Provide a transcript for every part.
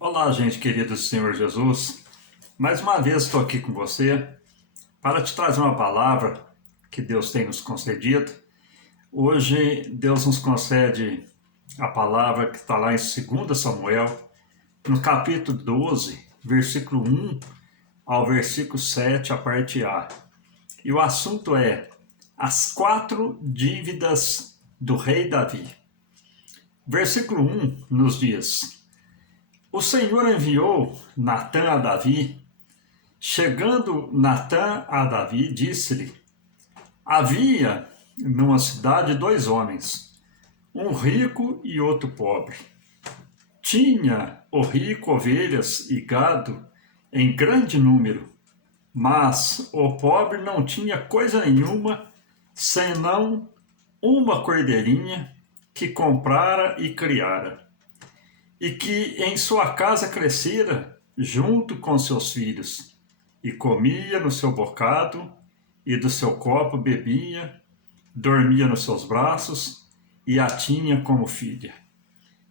Olá, gente querida do Senhor Jesus. Mais uma vez estou aqui com você para te trazer uma palavra que Deus tem nos concedido. Hoje, Deus nos concede a palavra que está lá em 2 Samuel, no capítulo 12, versículo 1 ao versículo 7, a parte A. E o assunto é as 4 dívidas do rei Davi. Versículo 1 nos diz: O Senhor enviou Natã a Davi. Chegando Natã a Davi, disse-lhe: Havia numa cidade 2 homens, um rico e outro pobre. Tinha o rico ovelhas e gado em grande número, mas o pobre não tinha coisa nenhuma, senão uma cordeirinha que comprara e criara, e que em sua casa crescera junto com seus filhos, e comia no seu bocado, e do seu copo bebia, dormia nos seus braços, e a tinha como filha.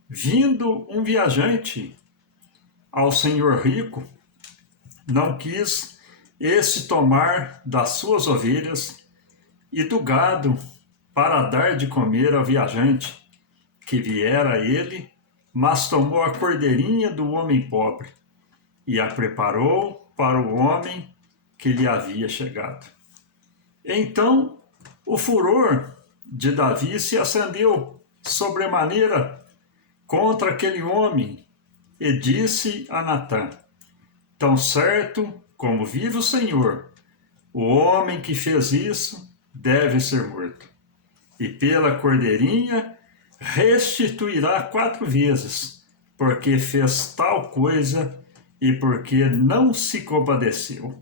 Vindo um viajante ao senhor rico, não quis este tomar das suas ovelhas e do gado para dar de comer ao viajante que viera a ele, mas tomou a cordeirinha do homem pobre e a preparou para o homem que lhe havia chegado. Então o furor de Davi se acendeu sobremaneira contra aquele homem e disse a Natã: Tão certo como vive o Senhor, o homem que fez isso deve ser morto. E pela cordeirinha restituirá 4 vezes, porque fez tal coisa e porque não se compadeceu.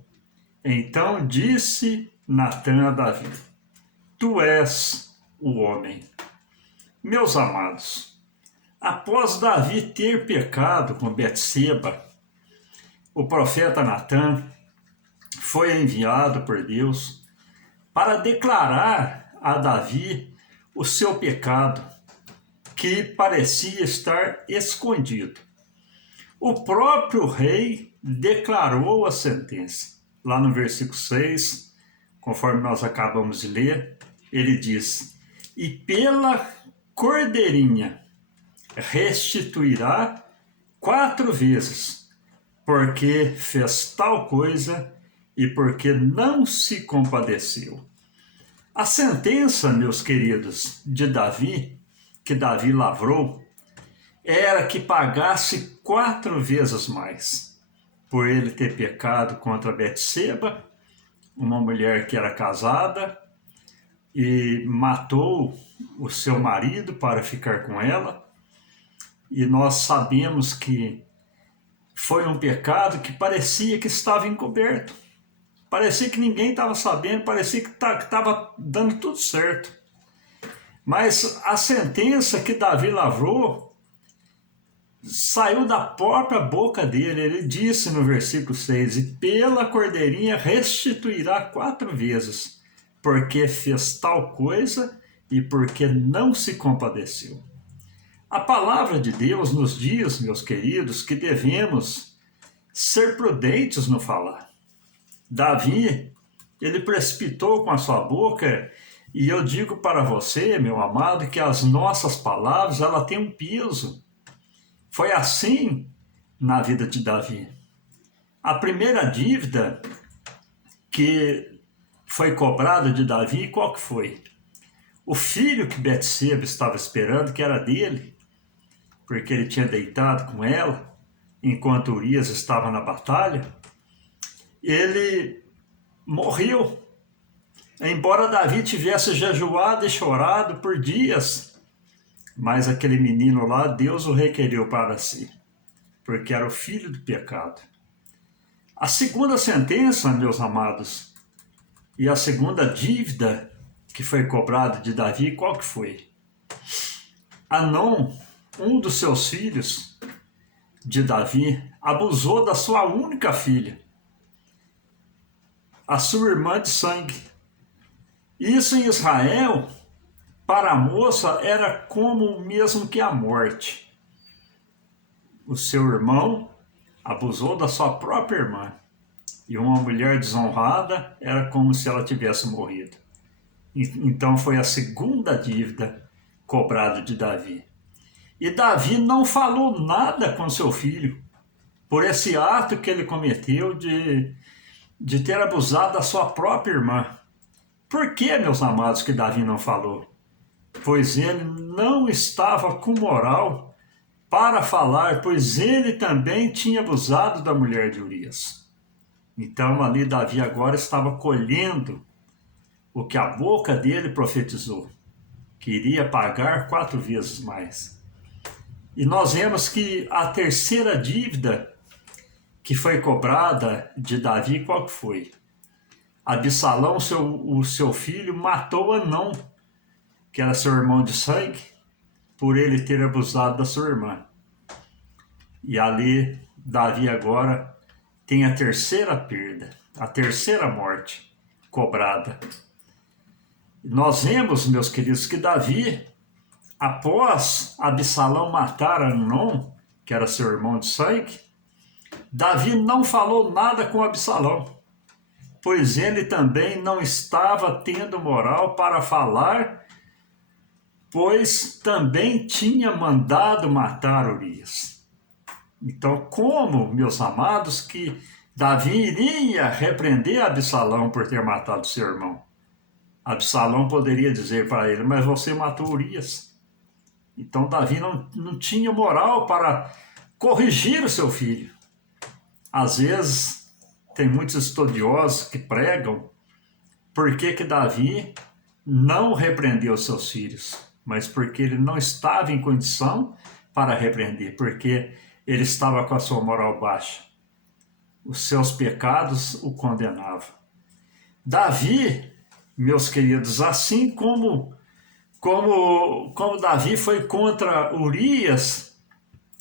Então disse Natã a Davi: Tu és o homem. Meus amados, após Davi ter pecado com Betseba, o profeta Natã foi enviado por Deus para declarar a Davi o seu pecado, que parecia estar escondido. O próprio rei declarou a sentença. Lá no versículo 6, conforme nós acabamos de ler, ele diz: E pela cordeirinha restituirá 4 vezes, porque fez tal coisa e porque não se compadeceu. A sentença, meus queridos, de Davi, que Davi lavrou, era que pagasse 4 vezes mais, por ele ter pecado contra Betseba, uma mulher que era casada, e matou o seu marido para ficar com ela. E nós sabemos que foi um pecado que parecia que estava encoberto. Parecia que ninguém estava sabendo, parecia que estava dando tudo certo. Mas a sentença que Davi lavrou saiu da própria boca dele. Ele disse no versículo 6: E pela cordeirinha restituirá 4 vezes, porque fez tal coisa e porque não se compadeceu. A palavra de Deus nos diz, meus queridos, que devemos ser prudentes no falar. Davi, ele precipitou com a sua boca, e eu digo para você, meu amado, que as nossas palavras, ela têm um peso. Foi assim na vida de Davi. A primeira dívida que foi cobrada de Davi, qual que foi? O filho que Betseba estava esperando, que era dele, porque ele tinha deitado com ela, enquanto Urias estava na batalha, ele morreu. Embora Davi tivesse jejuado e chorado por dias, mas aquele menino lá, Deus o requeriu para si, porque era o filho do pecado. A segunda sentença, meus amados, e a segunda dívida que foi cobrada de Davi, qual que foi? Anom, um dos seus filhos de Davi, abusou da sua única filha, a sua irmã de sangue. Isso em Israel, para a moça, era como o mesmo que a morte. o seu irmão abusou da sua própria irmã. E uma mulher desonrada era como se ela tivesse morrido. Então foi a segunda dívida cobrada de Davi. E Davi não falou nada com seu filho por esse ato que ele cometeu de ter abusado da sua própria irmã. Por que, meus amados, que Davi não falou? Pois ele não estava com moral para falar, pois ele também tinha abusado da mulher de Urias. Então ali Davi agora estava colhendo o que a boca dele profetizou, que iria pagar 4 vezes mais. E nós vemos que a terceira dívida que foi cobrada de Davi, qual que foi? Absalão, o seu filho, matou Amnon, que era seu irmão de sangue, por ele ter abusado da sua irmã. E ali, Davi agora tem a terceira perda, a terceira morte cobrada. Nós vemos, meus queridos, que Davi, após Absalão matar Amnon, que era seu irmão de sangue, Davi não falou nada com Absalão, pois ele também não estava tendo moral para falar, pois também tinha mandado matar Urias. Então, como, meus amados, que Davi iria repreender Absalão por ter matado seu irmão? Absalão poderia dizer para ele, mas você matou Urias. Então, Davi não tinha moral para corrigir o seu filho. Às vezes, tem muitos estudiosos que pregam por que Davi não repreendeu seus filhos, mas porque ele não estava em condição para repreender, porque ele estava com a sua moral baixa. Os seus pecados o condenavam. Davi, meus queridos, assim como Davi foi contra Urias,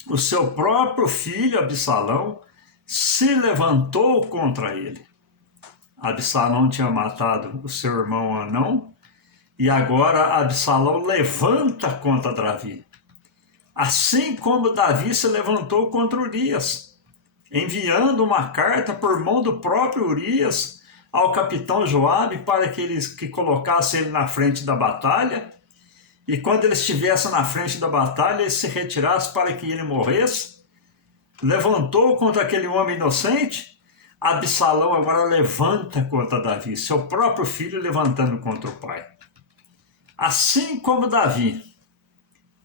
o seu próprio filho Absalão se levantou contra ele. Absalão tinha matado o seu irmão Amnon e agora Absalão levanta contra Davi. Assim como Davi se levantou contra Urias, enviando uma carta por mão do próprio Urias ao capitão Joabe para que colocasse ele na frente da batalha, e quando ele estivesse na frente da batalha, ele se retirasse para que ele morresse. Levantou contra aquele homem inocente. Absalão agora levanta contra Davi, seu próprio filho levantando contra o pai. Assim como Davi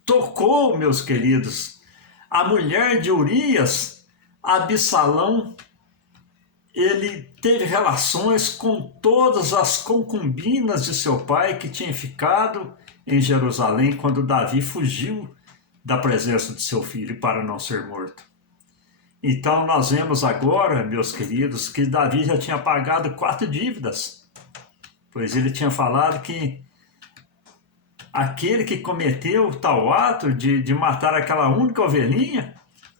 tocou, meus queridos, a mulher de Urias, Absalão, ele teve relações com todas as concubinas de seu pai que tinha ficado em Jerusalém quando Davi fugiu da presença de seu filho para não ser morto. Então nós vemos agora, meus queridos, que Davi já tinha pagado 4 dívidas, pois ele tinha falado que aquele que cometeu tal ato de matar aquela única ovelhinha,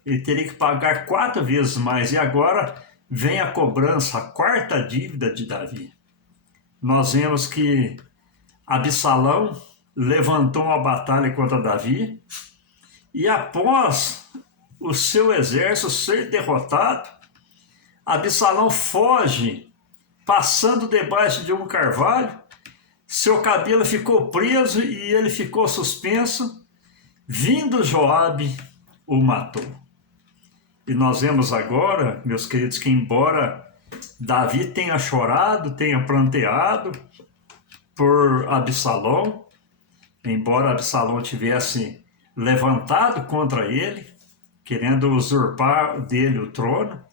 ele teria que pagar 4 vezes mais, e agora vem a cobrança, a 4ª dívida de Davi. Nós vemos que Absalão levantou uma batalha contra Davi, e após o seu exército ser derrotado, Absalão foge, passando debaixo de um carvalho, seu cabelo ficou preso e ele ficou suspenso, vindo Joabe, o matou. E nós vemos agora, meus queridos, que embora Davi tenha chorado, tenha pranteado por Absalão, embora Absalão tivesse levantado contra ele, querendo usurpar dele o trono,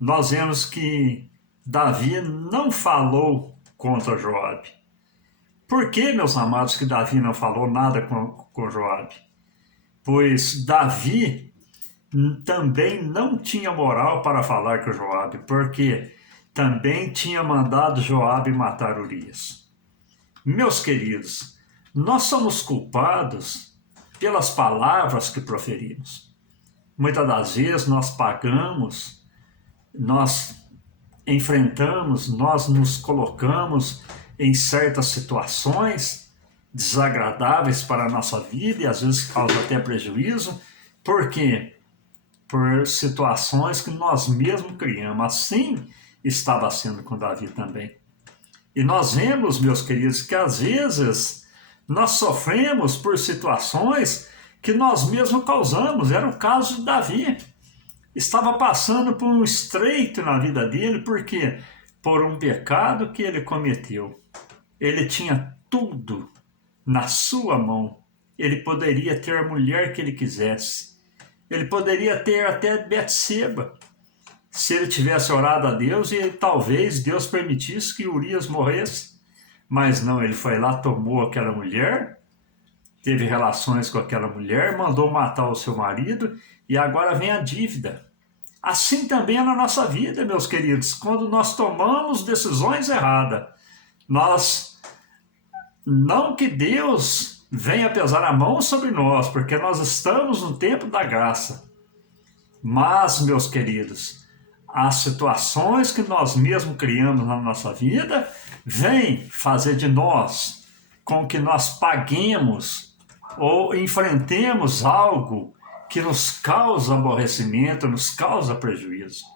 nós vemos que Davi não falou contra Joabe. Por que, meus amados, que Davi não falou nada com Joabe? Pois Davi também não tinha moral para falar com Joabe, porque também tinha mandado Joabe matar Urias. Meus queridos, nós somos culpados pelas palavras que proferimos. Muitas das vezes nós pagamos, nós enfrentamos, nós nos colocamos em certas situações desagradáveis para a nossa vida e às vezes causa até prejuízo. Por quê? por situações que nós mesmos criamos. Assim estava sendo com Davi também. E nós vemos, meus queridos, que às vezes nós sofremos por situações que nós mesmos causamos. Era o caso de Davi. Estava passando por um estreito na vida dele, porque por um pecado que ele cometeu. Ele tinha tudo na sua mão. Ele poderia ter a mulher que ele quisesse. Ele poderia ter até Betseba, se ele tivesse orado a Deus, e talvez Deus permitisse que Urias morresse. Mas não, ele foi lá, tomou aquela mulher, teve relações com aquela mulher, mandou matar o seu marido, e agora vem a dívida. Assim também é na nossa vida, meus queridos. Quando nós tomamos decisões erradas, não que Deus venha pesar a mão sobre nós, porque nós estamos no tempo da graça. Mas, meus queridos, as situações que nós mesmos criamos na nossa vida vêm fazer de nós com que nós paguemos ou enfrentemos algo que nos causa aborrecimento, nos causa prejuízo.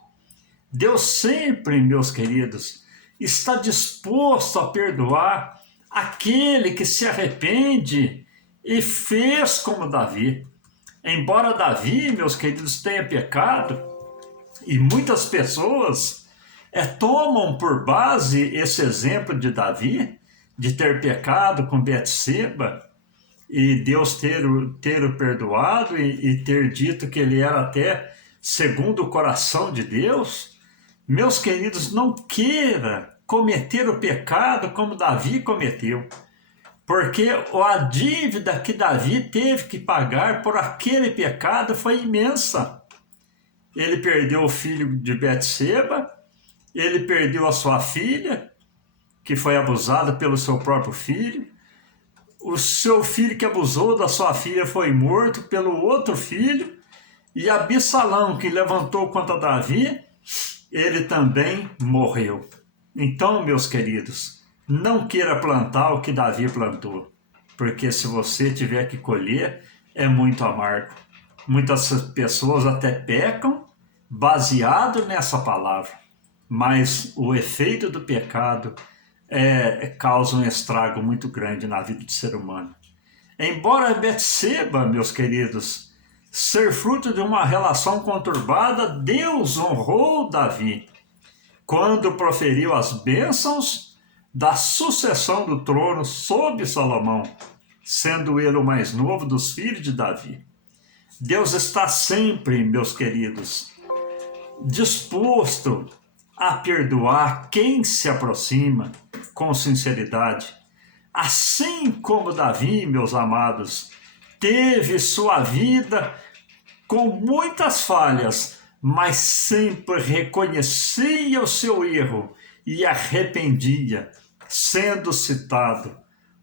Deus sempre, meus queridos, está disposto a perdoar aquele que se arrepende e fez como Davi. Embora Davi, meus queridos, tenha pecado, e muitas pessoas tomam por base esse exemplo de Davi, de ter pecado com Betseba, e Deus ter o perdoado e ter dito que ele era até segundo o coração de Deus. Meus queridos, não queira cometer o pecado como Davi cometeu, porque a dívida que Davi teve que pagar por aquele pecado foi imensa. Ele perdeu o filho de Betseba, ele perdeu a sua filha, que foi abusada pelo seu próprio filho. O seu filho que abusou da sua filha foi morto pelo outro filho. E Absalão, que levantou contra Davi, ele também morreu. Então, meus queridos, não queira plantar o que Davi plantou, porque se você tiver que colher, é muito amargo. Muitas pessoas até pecam baseado nessa palavra, mas o efeito do pecado causa um estrago muito grande na vida do ser humano. Embora Betseba, meus queridos, ser fruto de uma relação conturbada, Deus honrou Davi quando proferiu as bênçãos da sucessão do trono sobre Salomão, sendo ele o mais novo dos filhos de Davi. Deus está sempre, meus queridos, disposto a perdoar quem se aproxima com sinceridade. Assim como Davi, meus amados, teve sua vida com muitas falhas, mas sempre reconhecia o seu erro e arrependia, sendo citado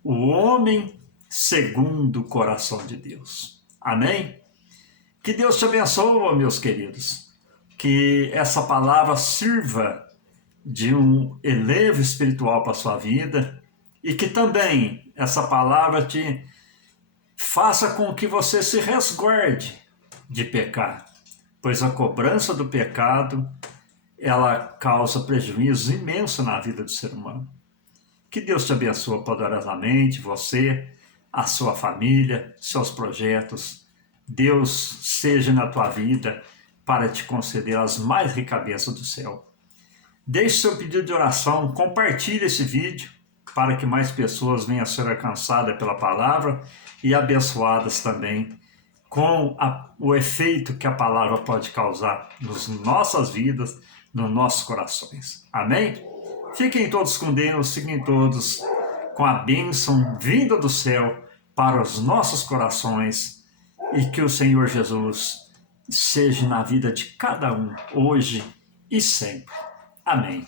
o homem segundo o coração de Deus. Amém? Que Deus te abençoe, meus queridos. Que essa palavra sirva de um elevo espiritual para a sua vida e que também essa palavra te faça com que você se resguarde de pecar, pois a cobrança do pecado, ela causa prejuízo imenso na vida do ser humano. Que Deus te abençoe poderosamente, você, a sua família, seus projetos. Deus seja na tua vida para te conceder as mais ricas bênçãos do céu. Deixe seu pedido de oração, compartilhe esse vídeo para que mais pessoas venham a ser alcançadas pela palavra e abençoadas também com o efeito que a palavra pode causar nas nossas vidas, nos nossos corações. Amém? Fiquem todos com Deus, fiquem todos com a bênção vinda do céu para os nossos corações e que o Senhor Jesus seja na vida de cada um, hoje e sempre. Amém.